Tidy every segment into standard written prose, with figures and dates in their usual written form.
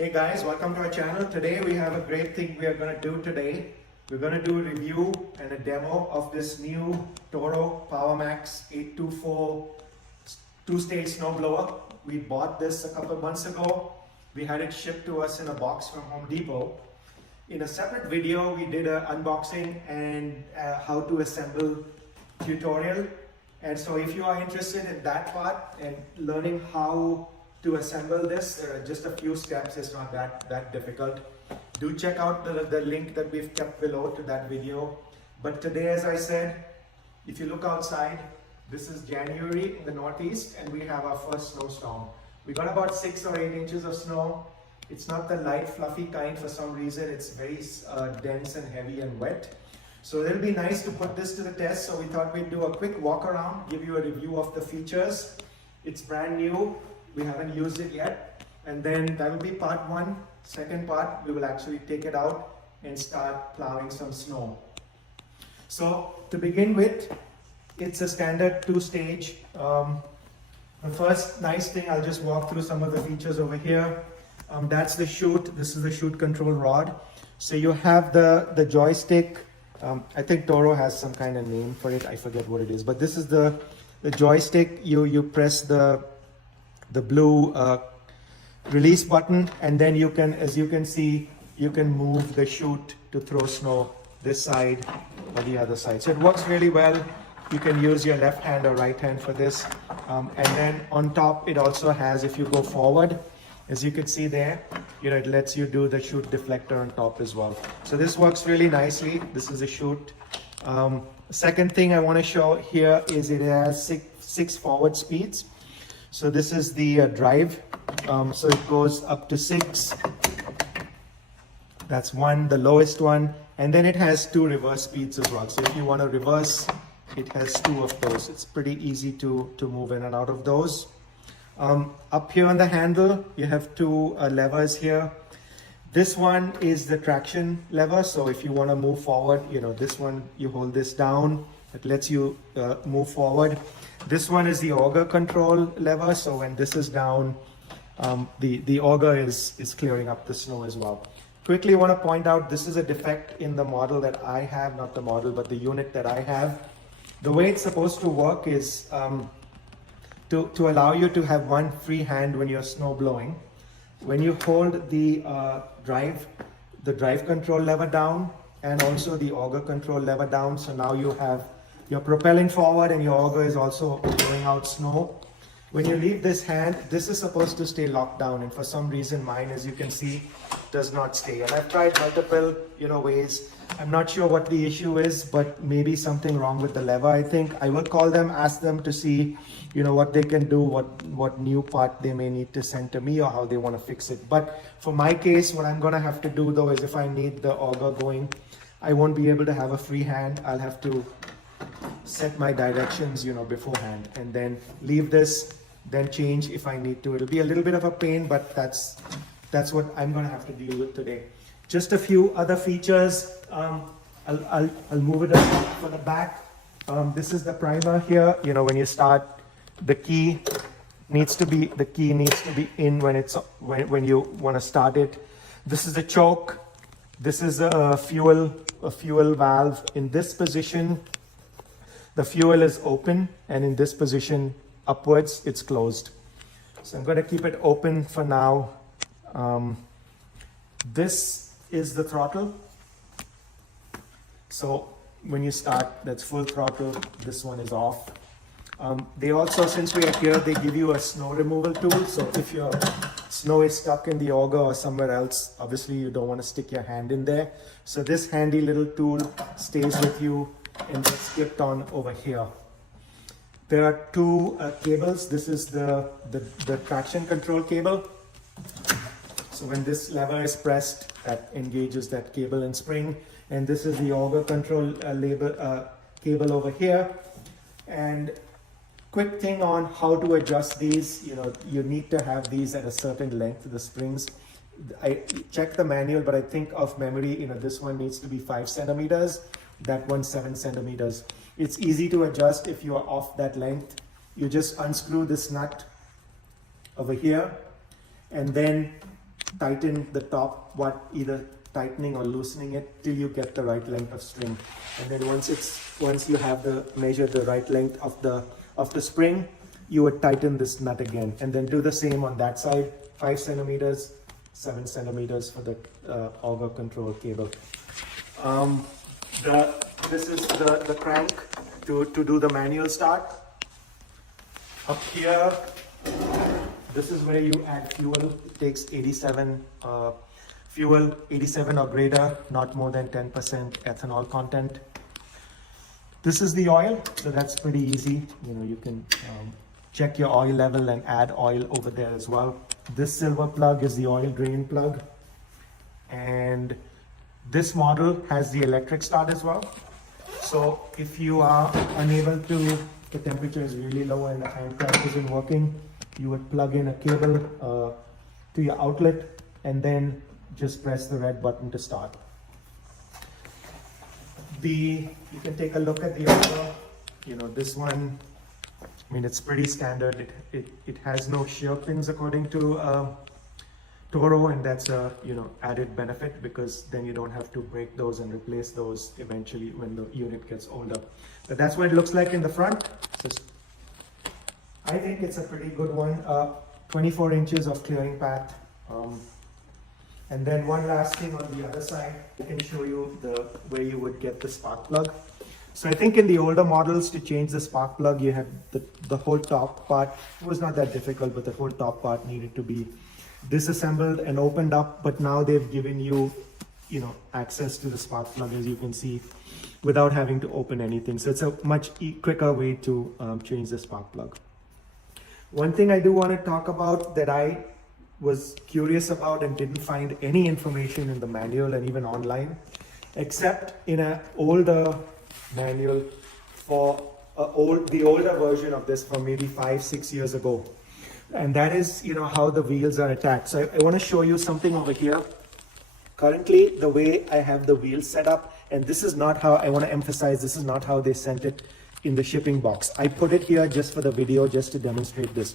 Hey guys, welcome to our channel. Today we have a great thing we are going to do today. We're going to do a review and a demo of this new Toro Power Max 824 two-stage snowblower. We bought this a couple months ago. We had it shipped to us in a box from Home Depot. In a separate video, we did an unboxing and how to assemble tutorial. And so if you are interested in that part and learning how to assemble this, there are just a few steps. It's not that difficult. Do check out the link that we've kept below to that video. But today, as I said, if you look outside, this is January in the Northeast and we have our first snowstorm. We got about 6 or 8 inches of snow. It's not the light fluffy kind for some reason. It's very dense and heavy and wet. So it'll be nice to put this to the test. So we thought we'd do a quick walk around, give you a review of the features. It's brand new. We haven't used it yet. And then that will be part one. Second part, we will actually take it out and start plowing some snow. So to begin with, it's a standard two-stage. The first nice thing, I'll just walk through some of the features over here. That's the chute. This is the chute control rod. So you have the joystick. I think Toro has some kind of name for it. I forget what it is, but this is the joystick. You press the blue release button, and then you can, as you can see, you can move the chute to throw snow this side or the other side. So it works really well. You can use your left hand or right hand for this. And then on top, it also has, if you go forward, as you can see there, it lets you do the chute deflector on top as well. So this works really nicely. This is a chute. Second thing I want to show here is it has six forward speeds. So this is the drive. So it goes up to 6. That's one, the lowest one. And then it has 2 reverse speeds as well. So if you want to reverse, it has 2 of those. It's pretty easy to move in and out of those. Up here on the handle, you have 2 levers here. This one is the traction lever. So if you want to move forward, this one, you hold this down. It lets you move forward. This one is the auger control lever. So when this is down, the auger is clearing up the snow as well. Quickly want to point out, this is a defect in the model that I have, not the model, but the unit that I have. The way it's supposed to work is to allow you to have one free hand when you're snow blowing. When you hold the drive control lever down and also the auger control lever down, so now you're propelling forward and your auger is also blowing out snow. When you leave this hand, this is supposed to stay locked down, and for some reason mine, as you can see, does not stay. And I've tried multiple ways. I'm not sure what the issue is, but maybe something wrong with the lever. I think I will call them, ask them to see what they can do, what new part they may need to send to me, or how they want to fix it. But for my case, what I'm going to have to do though is, if I need the auger going, I won't be able to have a free hand. I'll have to set my directions beforehand, and then leave this, then change if I need to. It'll be a little bit of a pain, but that's what I'm going to have to deal with today. Just a few other features. I'll move it up for the back. This is the primer here. When you start, the key needs to be in when you want to start it. This is a choke. This is a fuel valve. In this position, the fuel is open, and in this position upwards, it's closed. So I'm going to keep it open for now. This is the throttle. So when you start, that's full throttle. This one is off. They also, since we are here, they give you a snow removal tool. So if your snow is stuck in the auger or somewhere else, obviously you don't want to stick your hand in there. So this handy little tool stays with you and gets clipped on over here. There are 2 cables. This is the traction control cable. So when this lever is pressed, that engages that cable and spring. And this is the auger control cable over here. And quick thing on how to adjust these, you need to have these at a certain length, the springs. I checked the manual, but I think of memory, this one needs to be 5 centimeters, that one 7 centimeters. It's easy to adjust if you are off that length. You just unscrew this nut over here, and then tighten the top, either tightening or loosening it till you get the right length of string. And then once you have measured the right length of the spring, you would tighten this nut again, and then do the same on that side, 5 centimeters, 7 centimeters for the auger control cable. This is the crank to do the manual start. Up here, this is where you add fuel. It takes 87 fuel, 87 or greater, not more than 10% ethanol content. This is the oil, so that's pretty easy. You can check your oil level and add oil over there as well. This silver plug is the oil drain plug, and this model has the electric start as well. So if you are unable to, the temperature is really low and the hand crank isn't working, you would plug in a cable to your outlet and then just press the red button to start. You can take a look at the other, this one, I mean, it's pretty standard. It has no shear pins according to Toro, and that's a added benefit, because then you don't have to break those and replace those eventually when the unit gets older. But that's what it looks like in the front. So I think it's a pretty good one. 24 inches of clearing path. And then one last thing on the other side, I can show you where you would get the spark plug. So I think in the older models, to change the spark plug, you had the whole top part. It was not that difficult, but the whole top part needed to be disassembled and opened up. But now they've given you, access to the spark plug, as you can see, without having to open anything. So it's a much quicker way to change the spark plug. One thing I do want to talk about that I was curious about and didn't find any information in the manual and even online, except in an older manual for the older version of this from maybe 5-6 years ago. And that is, how the wheels are attached. So I want to show you something over here. Currently, the way I have the wheels set up, and this is not how, I want to emphasize, this is not how they sent it in the shipping box. I put it here just for the video, just to demonstrate this.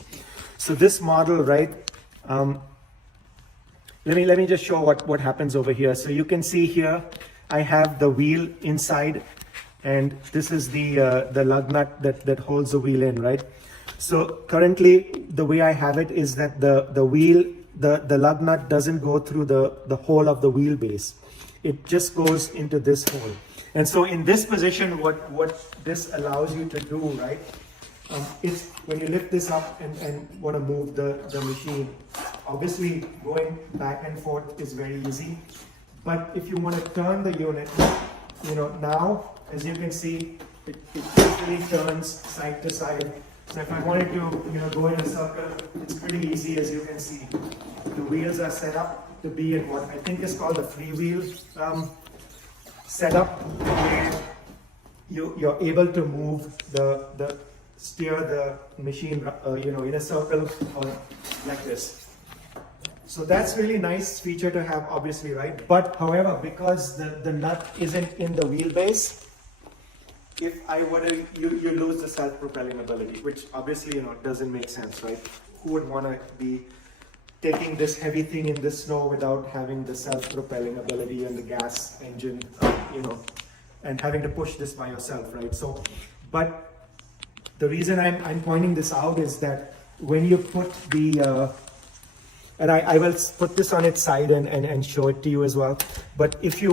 So this model, right, let me just show what happens over here. So you can see here, I have the wheel inside, and this is the lug nut that holds the wheel in, right? So currently, the way I have it is that the wheel, the lug nut doesn't go through the hole of the wheelbase. It just goes into this hole. And so in this position, what this allows you to do, right, is when you lift this up and want to move the machine, obviously going back and forth is very easy. But if you want to turn the unit, now, as you can see, it easily turns side to side. So if I wanted to, go in a circle, it's pretty easy, as you can see. The wheels are set up to be in what I think is called the Freewheel setup, where you're able to move steer the machine, in a circle or like this. So that's really nice feature to have, obviously, right? But however, because the nut isn't in the wheelbase, if I were to, you lose the self-propelling ability, which obviously, doesn't make sense, right? Who would want to be taking this heavy thing in the snow without having the self-propelling ability and the gas engine, and having to push this by yourself, right? So, but the reason I'm pointing this out is that when you put the, and I will put this on its side and show it to you as well. But if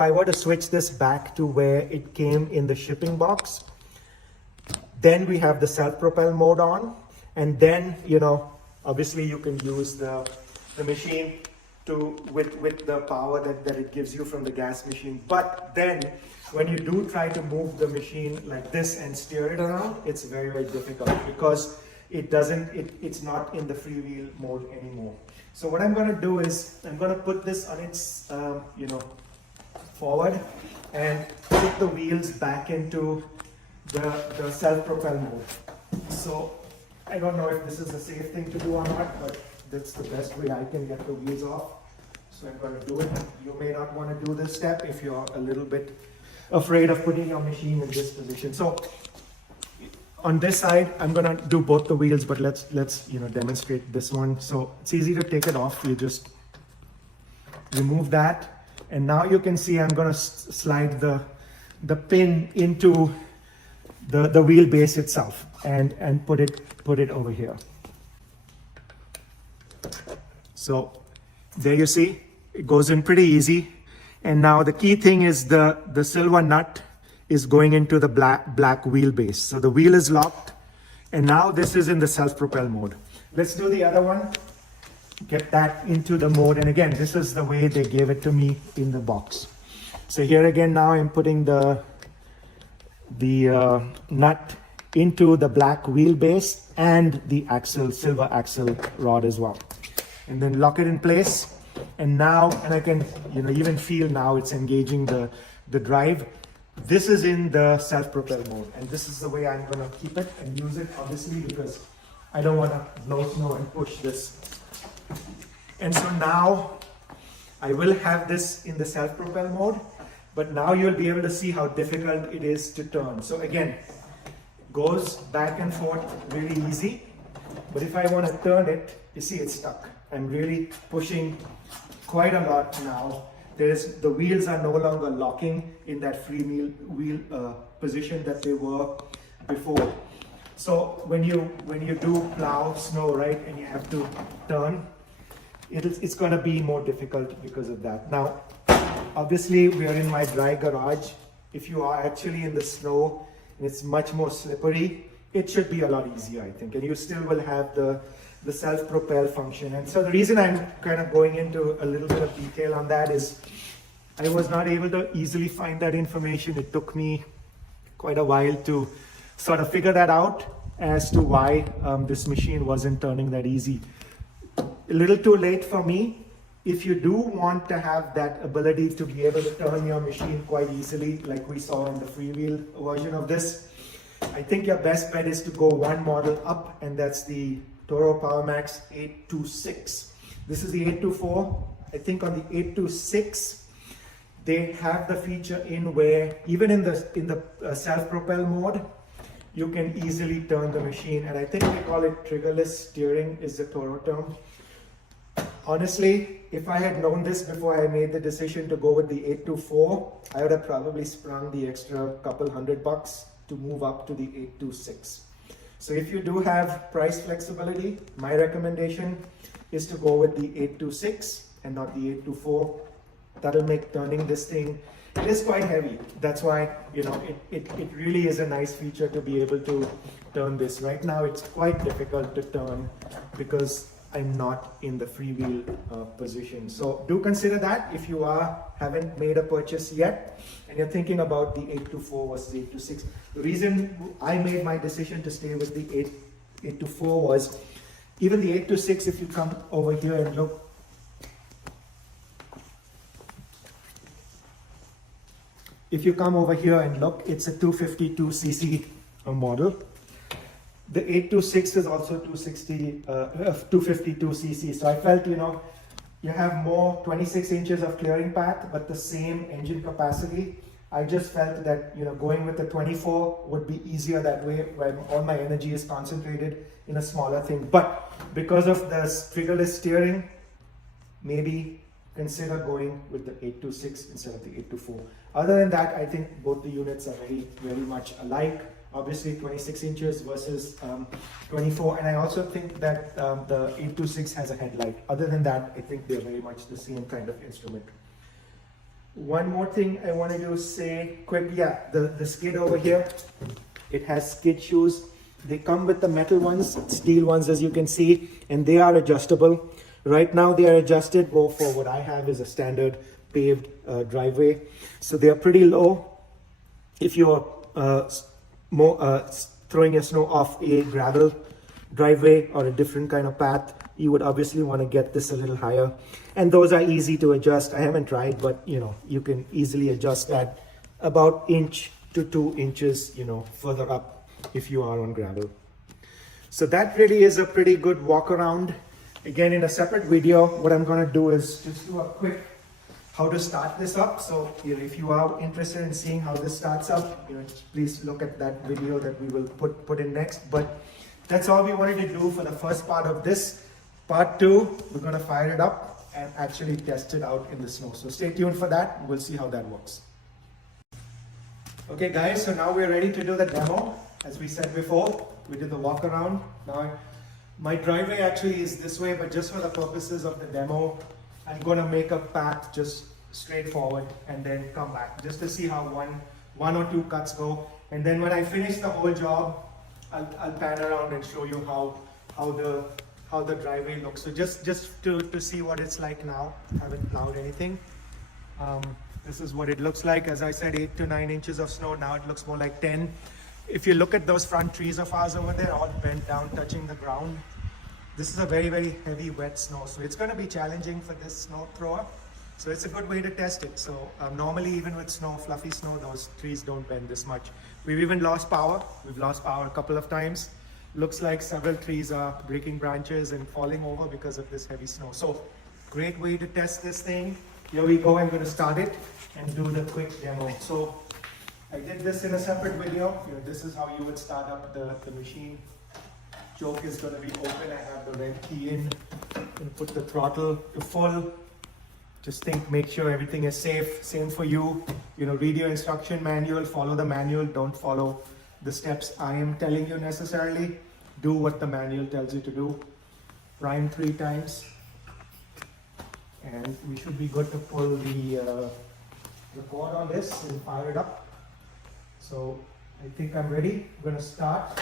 I were to switch this back to where it came in the shipping box, then we have the self-propel mode on, and then, obviously you can use the machine with the power that it gives you from the gas machine. But then when you do try to move the machine like this and steer it around, it's very, very difficult, because it's not in the freewheel mode anymore. So what I'm going to do is I'm going to put this on its, forward, and put the wheels back into the self-propel mode. So I don't know if this is a safe thing to do or not, but that's the best way I can get the wheels off. So I'm going to do it. You may not want to do this step if you're a little bit afraid of putting your machine in this position. So on this side, I'm gonna do both the wheels, but let's demonstrate this one. So it's easy to take it off. You just remove that, and now you can see I'm gonna slide the pin into the wheelbase itself and put it over here. So there you see, it goes in pretty easy. And now the key thing is the silver nut is going into the black wheelbase. So the wheel is locked, and now this is in the self-propel mode. Let's do the other one. Get that into the mode, and again, this is the way they gave it to me in the box. So here again, now I'm putting the nut into the black wheelbase and the axle, silver axle rod as well, and then lock it in place. And now, and I can even feel now it's engaging the drive. This is in the self-propel mode, and this is the way I'm going to keep it and use it, obviously, because I don't want to blow snow and push this. And so now I will have this in the self-propel mode, but now you'll be able to see how difficult it is to turn. So again, goes back and forth really easy, but if I want to turn it, you see it's stuck. I'm really pushing quite a lot now. The wheels are no longer locking in that freewheel position that they were before. So when you do plow snow, right, and you have to turn, it's going to be more difficult because of that. Now, obviously, we are in my dry garage. If you are actually in the snow and it's much more slippery, it should be a lot easier, I think, and you still will have the self-propel function. And so the reason I'm kind of going into a little bit of detail on that is I was not able to easily find that information. It took me quite a while to sort of figure that out as to why this machine wasn't turning that easy. A little too late for me. If you do want to have that ability to be able to turn your machine quite easily, like we saw in the freewheel version of this, I think your best bet is to go one model up, and that's the Toro Power Max 826. This is the 824. I think on the 826, they have the feature in where even in the self-propel mode, you can easily turn the machine, and I think they call it triggerless steering is the Toro term. Honestly, if I had known this before I made the decision to go with the 824, I would have probably sprung the extra couple $100 to move up to the 826. So if you do have price flexibility, my recommendation is to go with the 826 and not the 824. That'll make turning this thing, it is quite heavy. That's why, it really is a nice feature to be able to turn this. Right now, it's quite difficult to turn because I'm not in the freewheel position. So do consider that if you haven't made a purchase yet and you're thinking about the 824 versus 826. The reason I made my decision to stay with the 824 was even the 826, if you come over here and look, it's a 252cc model. The 826 is also 252cc. So I felt, you have more 26 inches of clearing path, but the same engine capacity. I just felt that, going with the 24 would be easier that way, where all my energy is concentrated in a smaller thing. But because of the triggerless steering, maybe consider going with the 826 instead of the 824. Other than that, I think both the units are very, very much alike. Obviously 26 inches versus 24, and I also think that the 826 has a headlight. Other than that, I think they're very much the same kind of instrument. One more thing I wanted to say quick, the skid over here, it has skid shoes. They come with the metal ones, steel ones, as you can see, and they are adjustable. Right now they are adjusted more for what I have is a standard paved driveway. So they are pretty low. If you're throwing your snow off a gravel driveway or a different kind of path, you would obviously want to get this a little higher. And those are easy to adjust. I haven't tried, but you can easily adjust that about inch to 2 inches, further up if you are on gravel. So that really is a pretty good walk around. Again, in a separate video, what I'm going to do is just do a quick how to start this up. So if you are interested in seeing how this starts up, please look at that video that we will put in next. But that's all we wanted to do for the first part of this. Part 2, we're going to fire it up and actually test it out in the snow. So stay tuned for that. We'll see how that works. Okay guys, so now we're ready to do the demo. As we said before, we did the walk around. Now my driveway actually is this way, but just for the purposes of the demo, I'm going to make a path just straight forward and then come back just to see how one or two cuts go. And then when I finish the whole job, I'll pan around and show you how the driveway looks. So just to see what it's like now. Haven't plowed anything. This is what it looks like. As I said, 8 to 9 inches of snow. Now it looks more like 10. If you look at those front trees of ours over there, all bent down, touching the ground. This is a very, very heavy, wet snow. So it's going to be challenging for this snow thrower. So it's a good way to test it. So normally, even with snow, fluffy snow, those trees don't bend this much. We've even lost power. We've lost power a couple of times. Looks like several trees are breaking branches and falling over because of this heavy snow. So great way to test this thing. Here we go. I'm going to start it and do the quick demo. So I did this in a separate video. This is how you would start up the machine. Choke is going to be open. I have the red key in. And put the throttle to full. Just make sure everything is safe. Same for you. Read your instruction manual. Follow the manual. Don't follow the steps I am telling you necessarily. Do what the manual tells you to do. Prime 3 times. And we should be good to pull the cord on this and fire it up. So I think I'm ready. I'm going to start.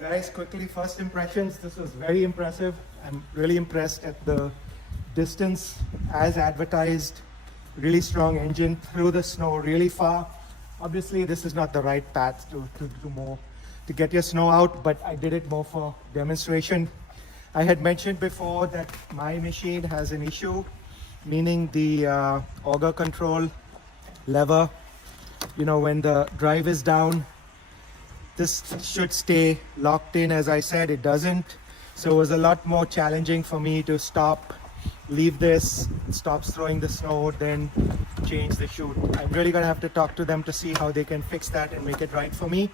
Guys, quickly, first impressions. This was very impressive. I'm really impressed at the distance as advertised. Really strong engine through the snow really far. Obviously, this is not the right path to get your snow out, but I did it more for demonstration. I had mentioned before that my machine has an issue, meaning the auger control lever. When the drive is down, this should stay locked in. As I said, it doesn't. So it was a lot more challenging for me to stop, leave this, stop throwing the snow, then change the chute. I'm really gonna have to talk to them to see how they can fix that and make it right for me.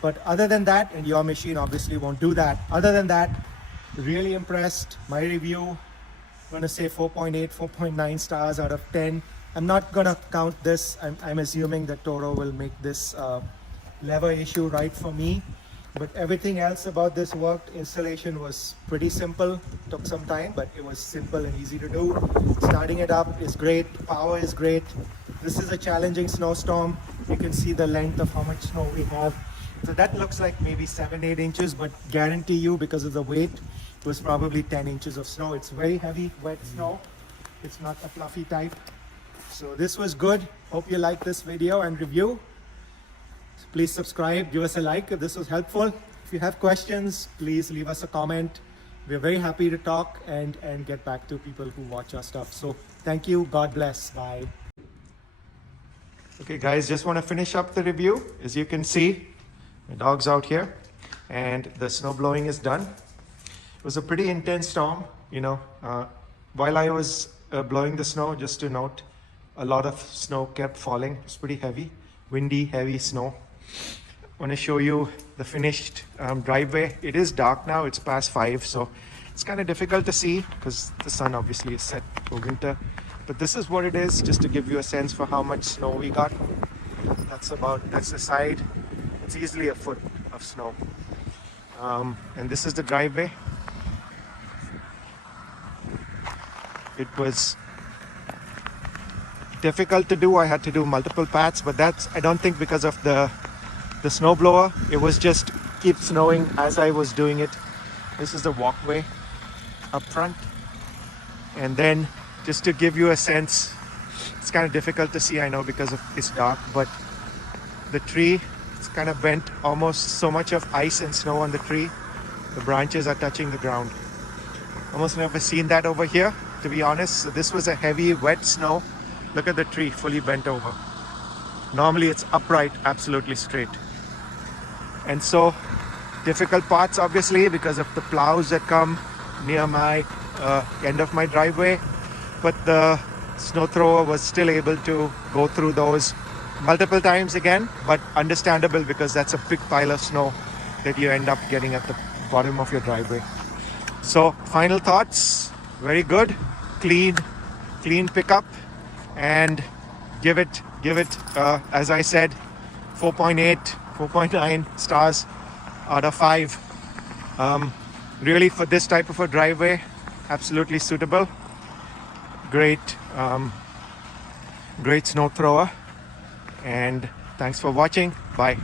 But other than that, and your machine obviously won't do that. Other than that, really impressed. My review, I'm gonna say 4.8, 4.9 stars out of 10. I'm not gonna count this. I'm assuming that Toro will make this lever issue right for me, but everything else about this worked. Installation was pretty simple, took some time, but it was simple and easy to do. Starting it up is great, power is great. This is a challenging snowstorm. You can see the length of how much snow we have. So that looks like maybe 7-8 inches, but guarantee you, because of the weight, it was probably 10 inches of snow. It's very heavy, wet snow. It's not the fluffy type. So this was good. Hope you liked this video and review. Please subscribe, give us a like if this was helpful. If you have questions, please leave us a comment. We're very happy to talk and get back to people who watch our stuff. So thank you. God bless. Bye. Okay guys, just want to finish up the review. As you can see, my dog's out here and the snow blowing is done. It was a pretty intense storm, while I was blowing the snow, just to note, a lot of snow kept falling. It's pretty heavy, windy, heavy snow. I want to show you the finished driveway. It is dark now, it's past 5, so it's kind of difficult to see because the sun obviously is set for winter. But this is what it is, just to give you a sense for how much snow we got. That's the side. It's easily a foot of snow. And this is the driveway. It was difficult to do. I had to do multiple paths, but that's, I don't think, because of the snowblower. It was just keep snowing as I was doing it. This is the walkway up front. And then just to give you a sense, it's kind of difficult to see, I know, because it's dark, but the tree, it's kind of bent, almost so much of ice and snow on the tree. The branches are touching the ground. Almost never seen that over here, to be honest. So this was a heavy, wet snow. Look at the tree fully bent over. Normally it's upright, absolutely straight. And so difficult parts, obviously, because of the plows that come near my end of my driveway. But the snow thrower was still able to go through those multiple times again, but understandable because that's a big pile of snow that you end up getting at the bottom of your driveway. So final thoughts, very good, clean pickup, and give it as I said, 4.8, 4.9 stars out of 5. Really, for this type of a driveway, absolutely suitable. Great snow thrower. And thanks for watching. Bye.